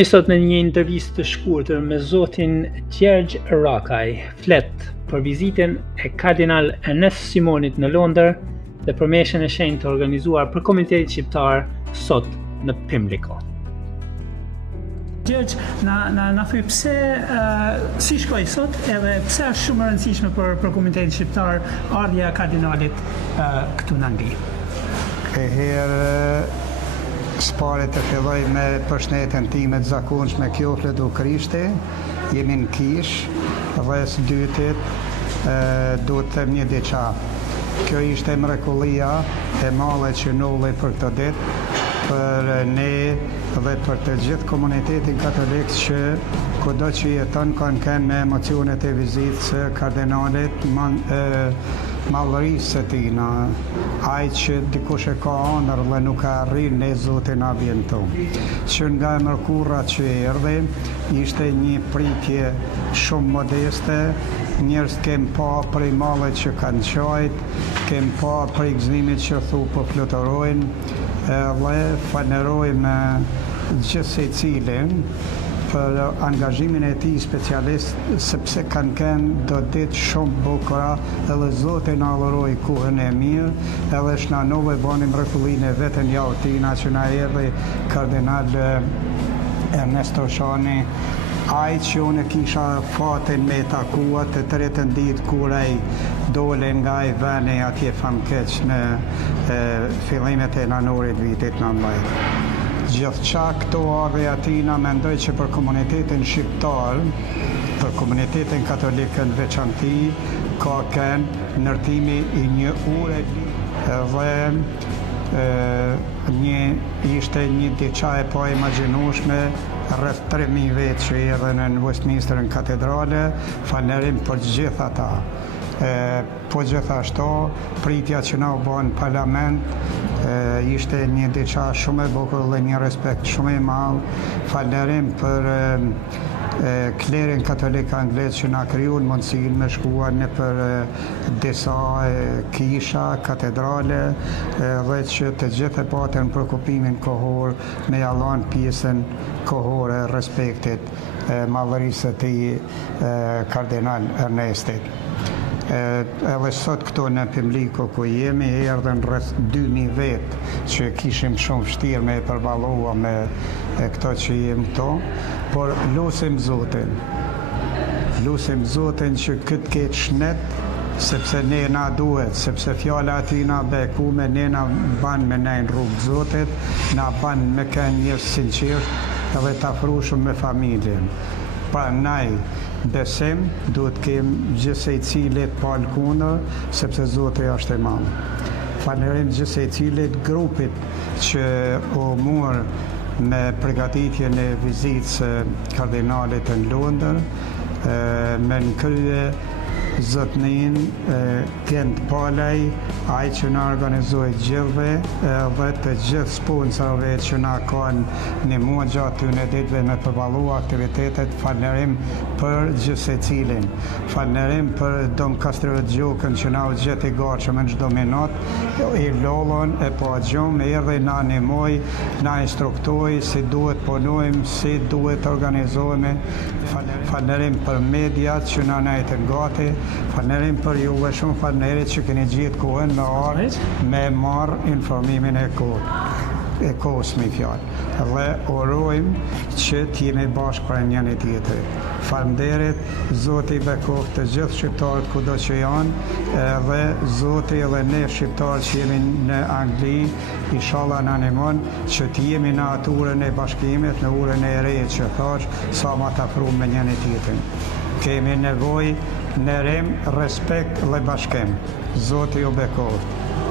Sot në një intervistë të shkurtër me zotin Gjergj Rakaj, flet për vizitën e kardinal Ernest Simonit në Londër dhe për meshën e shenjtë të organizuar për komunitetin shqiptar sot në Pimlico. Gjergj, na thuaj pse si shkoi sot edhe pse është shumë e rëndësishme për komunitetin shqiptar ardhja e kardinalit këtu në Angli. Spare të filloj me përshëndetjen time të zakonshme, kjo fletu Krishti, jemi në Kish, dhe së dytit do të them një diçka. Kjo ishte mrekullia e madhe që nolli për këtë ditë, për ne dhe për të gjithë komunitetin katolik që kudo që jeton kanë kënë me emocionet e vizitës së kardinalit madhërisë së tina, ai që dikush e ka ëndër dhe nuk ka arrin ne Zotin abjen tonë. Që nga mërkurra që erdhi, ishte një pritje shumë modeste, njerëz kem pa prej mallet që kanë qajt, kem pa prej gëzimit që thu po fluturojnë, dhe falenderojmë gjithë secilin për angazhimin e tij specialist, sepse kanë kënë do ditë shumë bukura, edhe Zoti na dhuroi kohën e mirë, edhe shënanove bani mrekullinë e vetën javë tina që na erdhi kardinal Ernesto Shani, ai që unë kisha fatin me takua të tretën ditë kur ai dole nga ai veni atje famkeq në fillimet e janarit vitit 19. Gjithçka këto ardhe atina mendoj që për komunitetin shqiptar, për komunitetin katolik në veçanti, ka kënë ndërtimi i një ure dhe ishte një diçka e pa imagjinueshme, rreth 3000 vetë që erdhen në Westminster në katedrale, falenderim për gjithë ata. Po gjithashtu, pritja që na u bën parlament ishte një diçka shumë e bukur dhe një respekt shumë i madh. Falenderim për klerin katolik anglez që na krijuan mundësinë me shkuar në për disa kisha, katedrale, dhe që të gjithë e patën përkupimin kohor me ja dhënë pjesën kohore respektit madhërisë të kardinal Ernestit. Edhe sot këto në Pimlico ku jemi, erdhen rreth 2000 vetë që kishim shumë vështirë me përballua me këto që jemi këto, por lutim Zotin që këtë ketë shnet, sepse ne na duhet, sepse fjala atina bekume, ne na ban me nejnë rrugë Zotit, na ban me kënë njerëz sinqert edhe të afrushëm me familjen. Pra naj besim, duhet kem gjithsej cilit palë kundër, sepse Zoti është i madh. Falenderim gjithsej cilit grupit që u mor me përgatitjen e vizitës kardinalit në Londër, me në krye zotnin Kent Palaj, ai që na organizoi gjithve dhe të gjithë sponsorëve që na kanë ndihmuar gjatë këtyre ditëve me përballu aktivitetet. Falenderim për gjithë secilin. Falenderim për Dom Kastriot Gjokën që na u gjeti gatshëm në çdo minutë, i lollon e po gjum erdhi na ndihmoi, na instruktoi si duhet punojmë, si duhet organizohemi. Falenderim për mediat që na nejtën gati. Falenderim për juve, shumë falenderit që keni gjetë kohën me ardhë me marrë informimin e kohës me fjalë. Dhe urojmë që t'jemi bashkë për njëri tjetrit. Falenderit, Zoti bekoft të gjithë shqiptarët kudo që janë, dhe Zoti edhe ne shqiptarët që jemi në Angli, inshallah na ndihmon që t'jemi në atë urën e bashkimit, në urën e re që thash, sa ma t'afruar me njëri tjetrin. Kemi nevojë nderim, respekt dhe bashkim. Zoti ju bekoft.